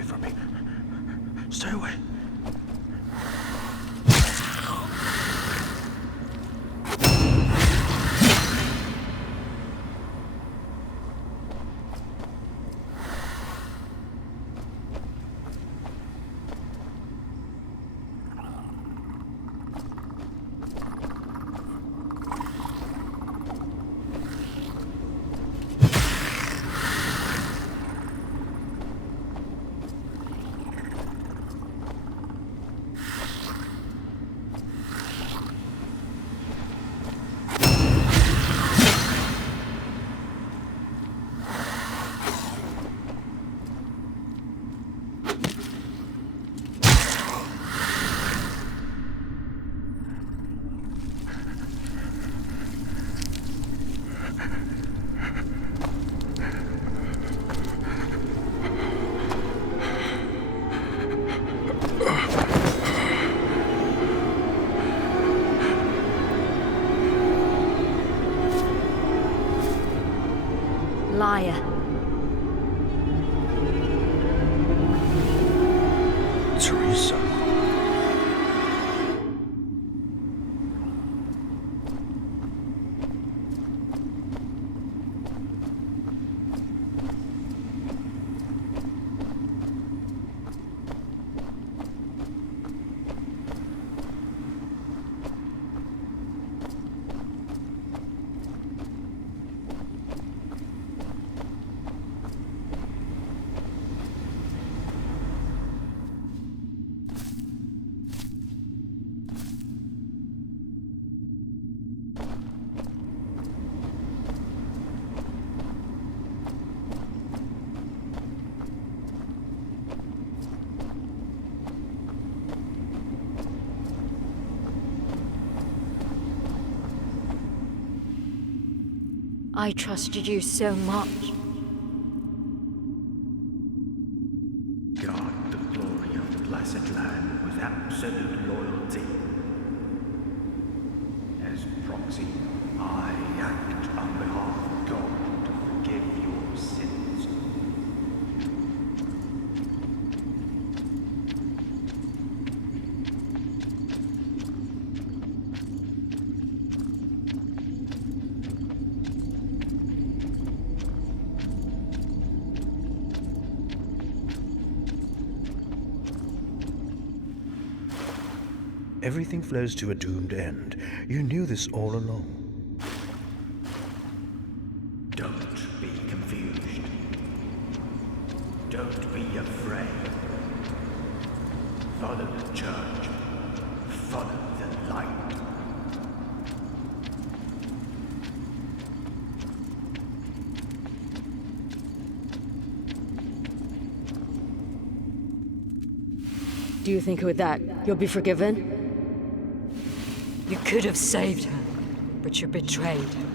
away from me. Stay away. Liar. Teresa. I trusted you so much. Guard the glory of the blessed land with absolute loyalty. As proxy, I act on behalf of God to forgive your sins. Everything flows to a doomed end. You knew this all along. Don't be confused. Don't be afraid. Follow the church. Follow the light. Do you think with that, you'll be forgiven? You could have saved her, but you betrayed her.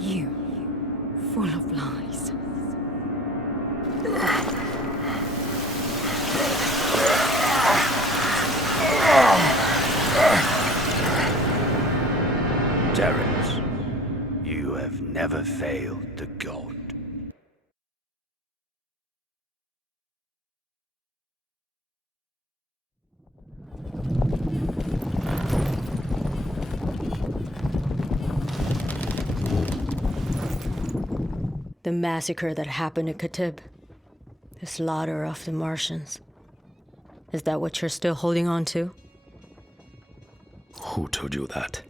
You, full of lies. Terrence, you have never failed the god. The massacre that happened at Khatib. The slaughter of the Martians. Is that what you're still holding on to? Who told you that?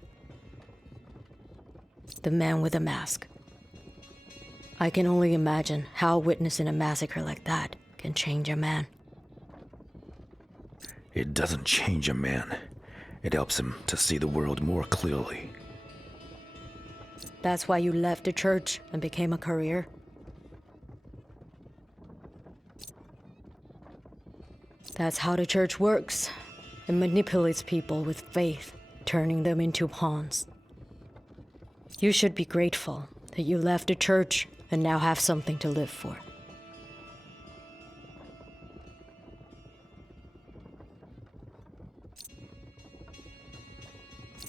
The man with the mask. I can only imagine how witnessing a massacre like that can change a man. It doesn't change a man. It helps him to see the world more clearly. That's why you left the church and became a career? That's how the church works. It manipulates people with faith, turning them into pawns. You should be grateful that you left the church and now have something to live for.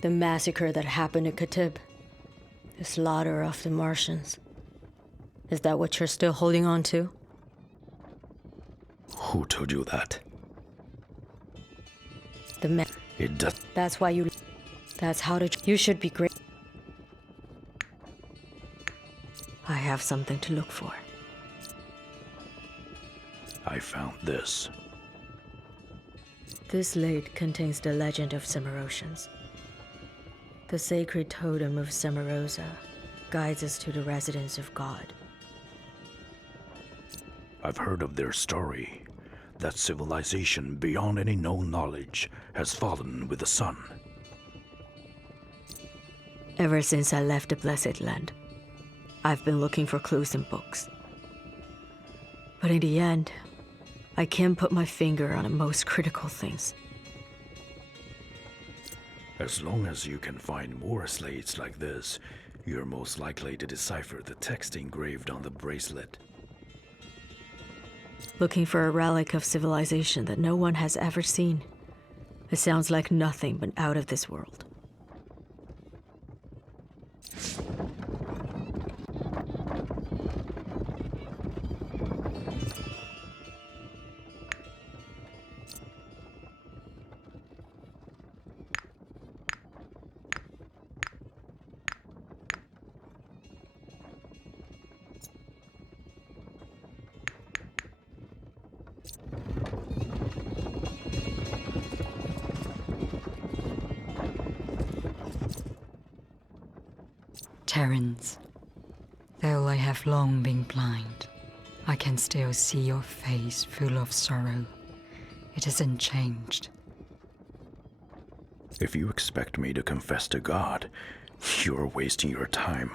The massacre that happened at Katib. The slaughter of the Martians. Is that what you're still holding on to? Who told you that? It does. That's why you... That's how to... You should be great. I have something to look for. I found this. This slate contains the legend of Cimarosians. The sacred totem of Cimarosa guides us to the residence of God. I've heard of their story. That civilization beyond any known knowledge has fallen with the sun. Ever since I left the Blessed Land, I've been looking for clues in books. But in the end, I can't put my finger on the most critical things. As long as you can find more slates like this, you're most likely to decipher the text engraved on the bracelet. Looking for a relic of civilization that no one has ever seen. It sounds like nothing but out of this world. Terence, though I have long been blind, I can still see your face full of sorrow. It hasn't changed. If you expect me to confess to God, you're wasting your time.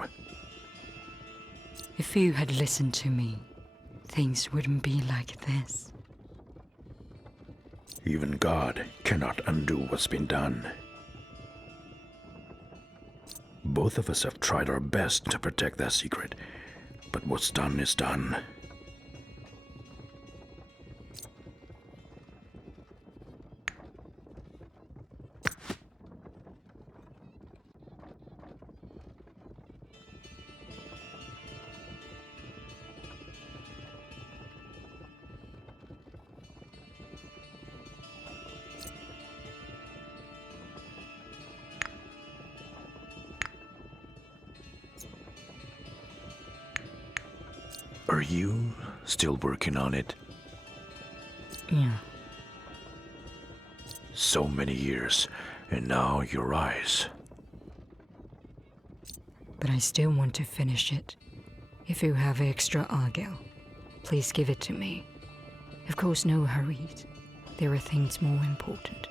If you had listened to me, things wouldn't be like this. Even God cannot undo what's been done. Both of us have tried our best to protect that secret, but what's done is done. Are you still working on it? Yeah. So many years, and now your eyes. But I still want to finish it. If you have extra argil, please give it to me. Of course, no hurries. There are things more important.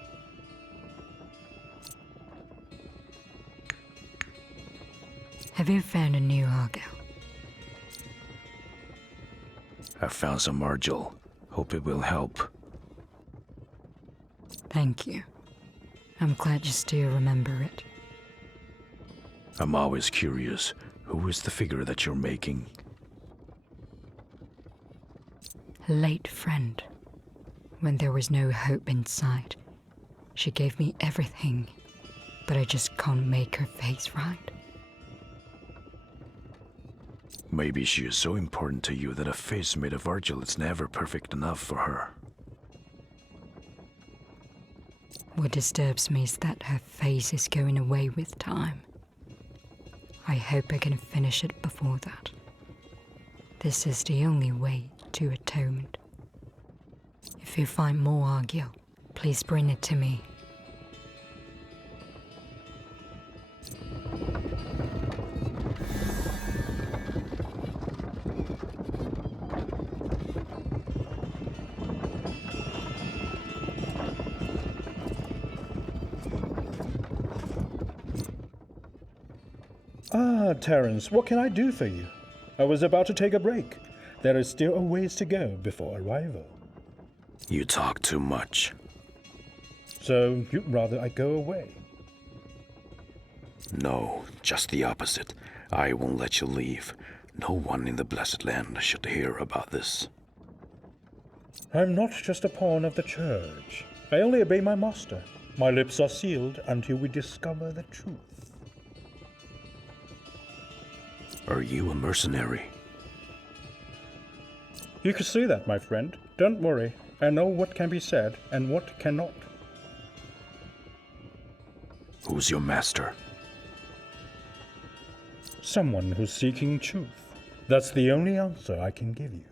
Have you found a new argil? I found some argil. Hope it will help. Thank you. I'm glad you still remember it. I'm always curious. Who is the figure that you're making? A late friend. When there was no hope inside, she gave me everything, but I just can't make her face right. Maybe she is so important to you that a face made of argil is never perfect enough for her. What disturbs me is that her face is going away with time. I hope I can finish it before that. This is the only way to atonement. If you find more argil, please bring it to me. Terence, what can I do for you? I was about to take a break. There is still a ways to go before arrival. You talk too much. So you'd rather I go away? No, just the opposite. I won't let you leave. No one in the Blessed Land should hear about this. I'm not just a pawn of the church. I only obey my master. My lips are sealed until we discover the truth. Are you a mercenary? You could say that, my friend. Don't worry. I know what can be said and what cannot. Who's your master? Someone who's seeking truth. That's the only answer I can give you.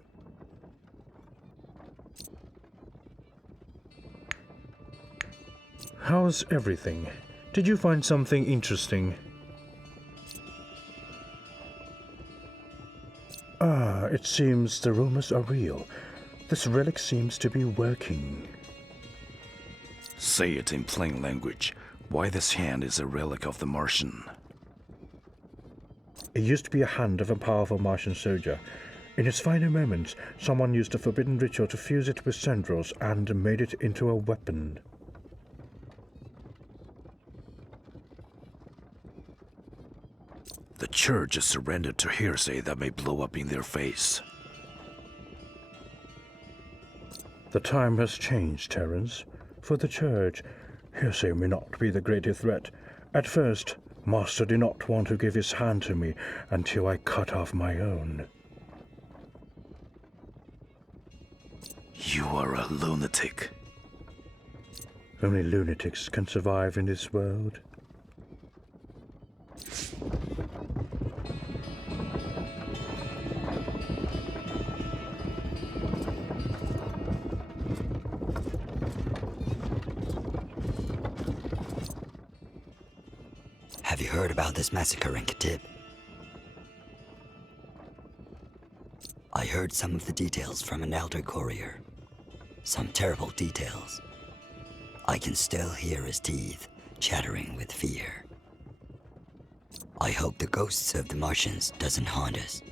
How's everything? Did you find something interesting? It seems the rumors are real. This relic seems to be working. Say it in plain language. Why this hand is a relic of the Martian? It used to be a hand of a powerful Martian soldier. In its final moments, someone used a forbidden ritual to fuse it with centrals and made it into a weapon. The church has surrendered to hearsay that may blow up in their face. The time has changed, Terrence. For the church, hearsay may not be the greatest threat. At first, Master did not want to give his hand to me until I cut off my own. You are a lunatic. Only lunatics can survive in this world. Have you heard about this massacre in Khatib? I heard some of the details from an elder courier. Some terrible details. I can still hear his teeth chattering with fear. I hope the ghosts of the Martians doesn't haunt us.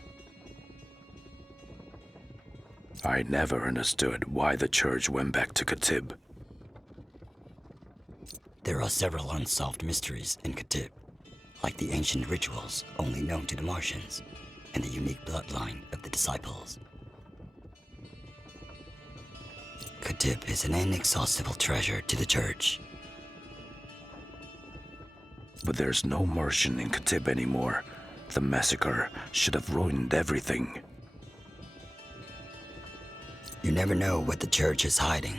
I never understood why the church went back to Khatib. There are several unsolved mysteries in Khatib, like the ancient rituals only known to the Martians, and the unique bloodline of the disciples. Khatib is an inexhaustible treasure to the church. But there's no Martian in Khatib anymore. The massacre should have ruined everything. You never know what the church is hiding.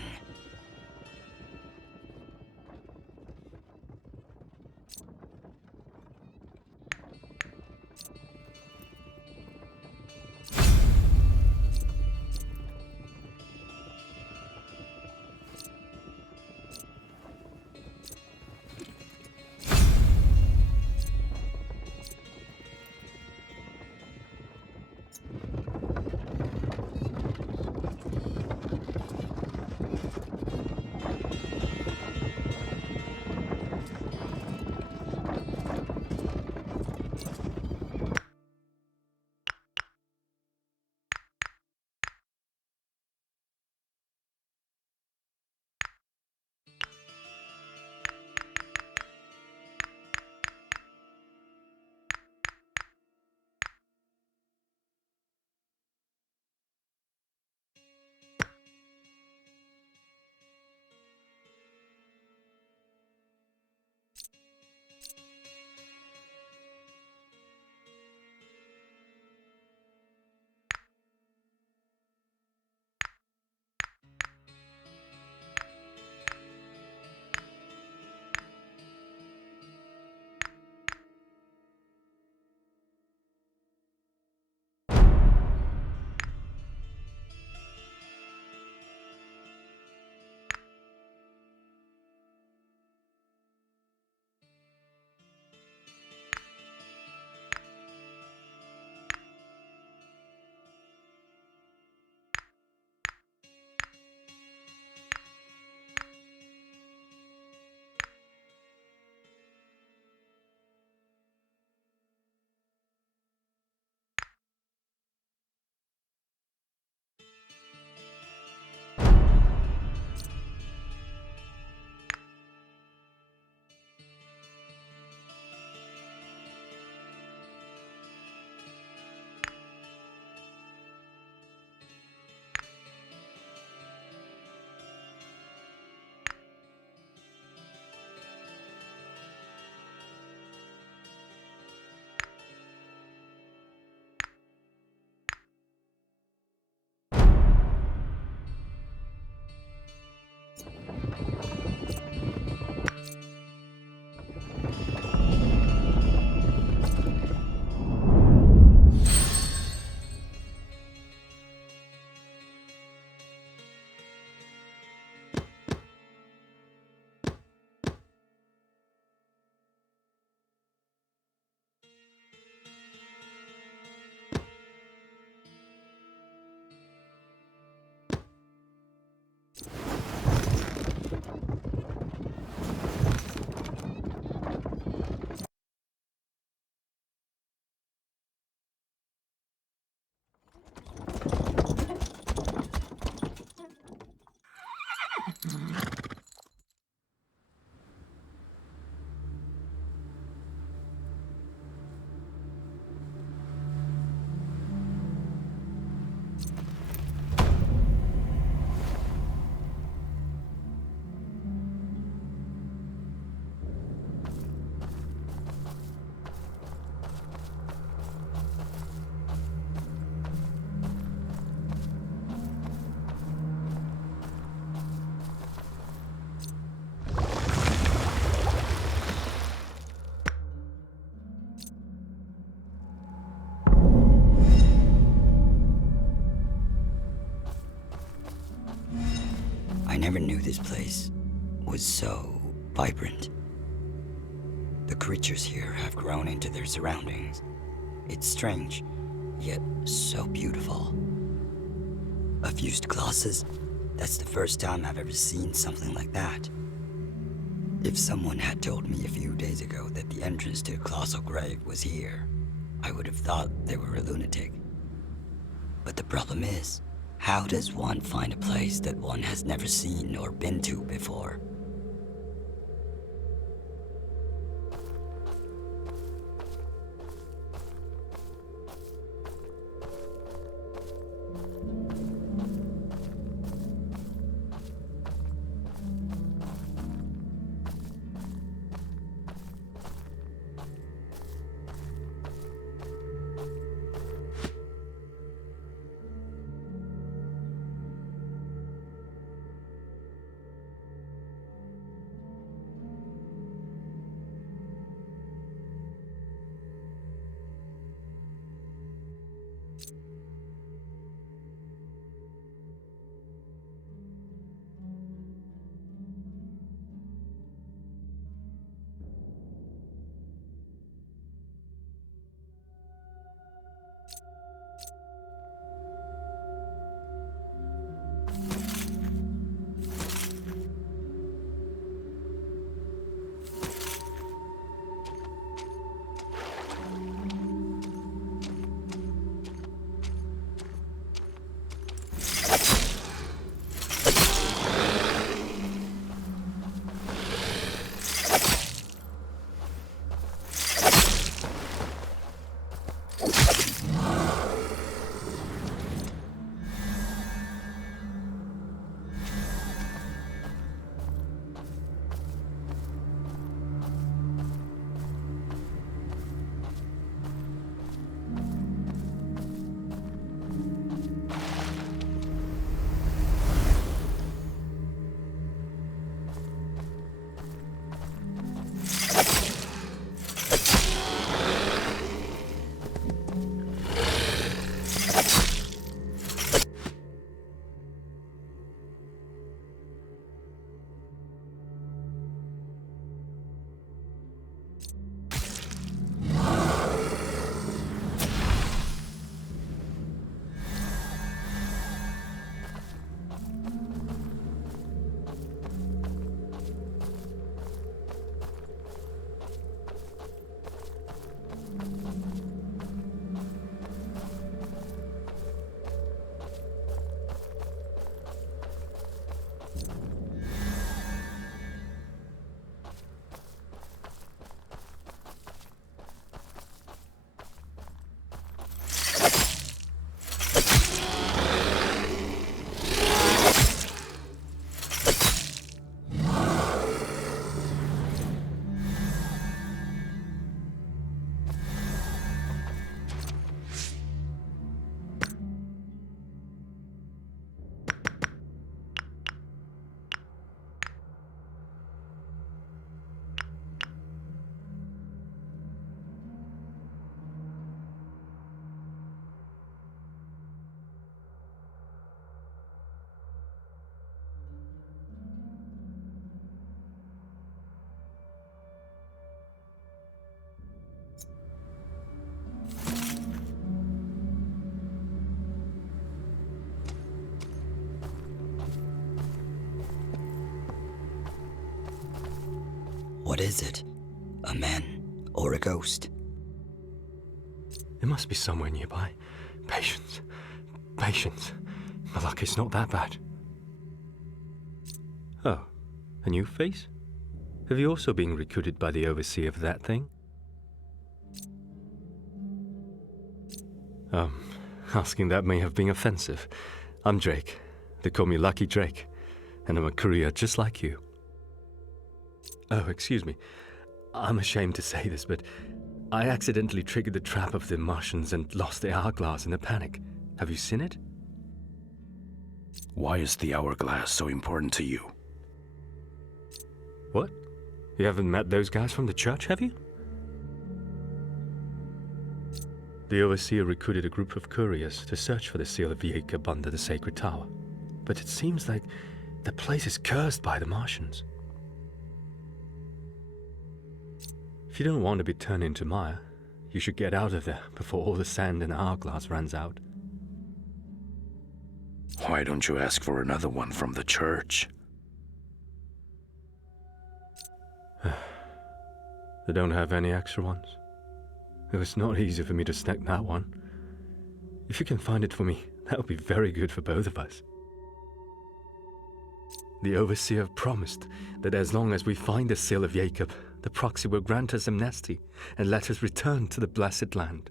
never knew this place was so vibrant. The creatures here have grown into their surroundings. It's strange, yet so beautiful. A fused glosses? That's the first time I've ever seen something like that. If someone had told me a few days ago that the entrance to the colossal grave was here, I would have thought they were a lunatic. But the problem is, how does one find a place that one has never seen or been to before? What is it? A man or a ghost? It must be somewhere nearby. Patience. Patience. My luck is not that bad. Oh, a new face? Have you also been recruited by the overseer of that thing? Asking that may have been offensive. I'm Drake. They call me Lucky Drake, and I'm a courier just like you. Oh, excuse me. I'm ashamed to say this, but I accidentally triggered the trap of the Martians and lost the hourglass in a panic. Have you seen it? Why is the hourglass so important to you? What? You haven't met those guys from the church, have you? The overseer recruited a group of couriers to search for the seal of Jacob under the sacred tower. But it seems like The place is cursed by the Martians. If you don't want to be turned into mire, you should get out of there before all the sand in the hourglass runs out. Why don't you ask for another one from the church? They don't have any extra ones. It was not easy for me to snag that one. If you can find it for me, that would be very good for both of us. The overseer promised that as long as we find the seal of Jacob, the proxy will grant us amnesty and let us return to the blessed land.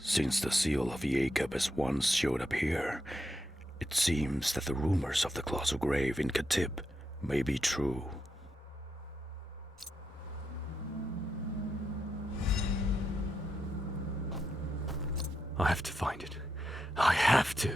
Since the seal of Jacob has once showed up here, it seems that the rumors of the colossal grave in Katib may be true. I have to find it. I have to.